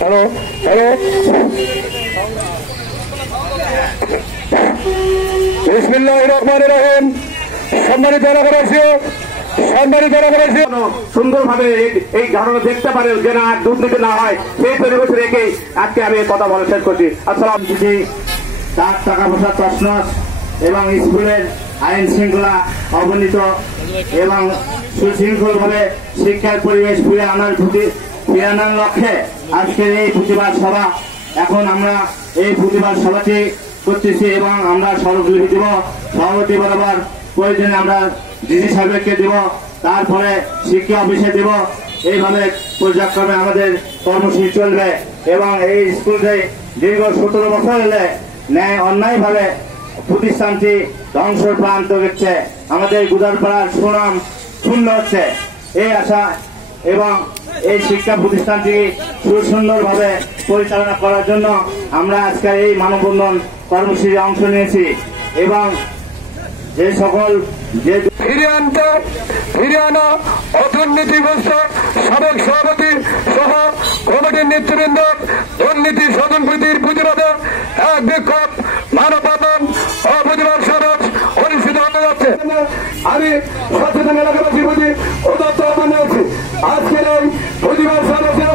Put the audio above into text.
Hello hello বিসমিল্লাহির রহমানির রহিম। সম্মানিত জনগণবাসী, সুন্দরভাবে এই ধারণা দেখতে পারে যে না দুর্নীতি না হয়, সেই পরিবেশে রেখে আজকে আমি কথা বলা শেষ করছি। আসসালাম। তার টাকা পয়সা তছনছ এবং স্কুলের আইন শৃঙ্খলা অবনীত এবং সুশৃঙ্খল ভাবে শিক্ষার পরিবেশ ফিরে আনার লক্ষ্যে আজকের এই প্রতিবাদ সভা। এখন আমরা এই প্রতিবাদ সভাটি করতেছি এবং আমরা স্মারকলিপি দিব, সভাপতি বরাবর প্রয়োজনে আমরা ডিসি সাহেবকে দিব, তারপরে শিক্ষা অফিসে দিব। এইভাবে পর্যায়ক্রমে আমাদের কর্মসূচি চলবে এবং এই স্কুলটি দীর্ঘ 17 বছর হলে ন্যায় অন্যায় ভাবে প্রতিষ্ঠানটি ধ্বংসের প্রান্ত হচ্ছে, আমাদের গুদারপাড়ার সুনাম শূন্য হচ্ছে। এই আশা এবং এই শিক্ষা প্রতিষ্ঠানটি সুন্দরভাবে পরিচালনা করার জন্য আমরা আজকে এই মানববন্ধন কর্মসূচিতে অংশ নিয়েছি এবং যে সকল যে ফিরিয়ে আনা অদুর্নীতিগ্রস্ত সাবেক সভাপতি সহ কমিটির নেতৃবৃন্দ দুর্নীতি স্বজনপ্রীতির প্রতিবাদে এক বিক্ষোভ মানববন্ধন ও প্রতিবাদ সমাবেশ অনুষ্ঠিত হতে যাচ্ছে। আমি সচেতন এলাকাবাসীর প্রতি উদাত্ত আহ্বান জানাচ্ছি। আজকের এই প্রতিবাদ সমাবেশে